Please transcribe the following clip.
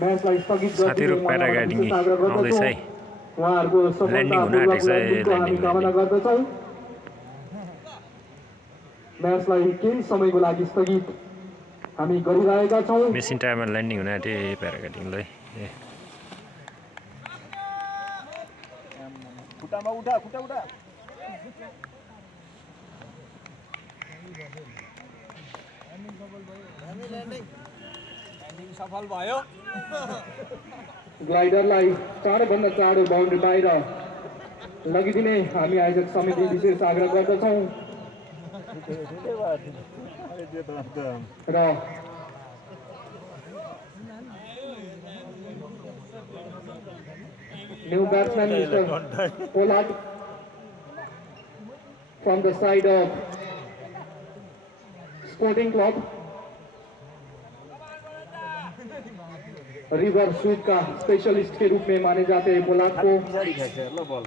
म्याचलाई स्थगित साथीहरु प्याराग्लाइडिङ आउँदैछ है उहाँहरूको ल्यान्डिङ हुन सफलतापूर्वक आँटेको छ ल्यान्डिङको हामी कामना गर्दछौँ म्याचलाई केही समयको लागि स्थगित हामी गरिरहेका छौँ मेसिन टायरमा ल्यान्डिङ हुन आँटे प्याराग्लाइडिङलाई खुट्टामा उठा खुट्टा उठा ल्यान्डिङ सफल भयो ग्लाइडरलाई चाँडोभन्दा चाँडो बाउन्ड्री बाहिर लगिदिने हामी आयोजक समिति विशेष आग्रह गर्दछौँ र new batsman Mr. Pollard from the side of Sporting Club river sweep का स्पेशलिस्ट के रूप में माने जाते हैं पोलार्ड को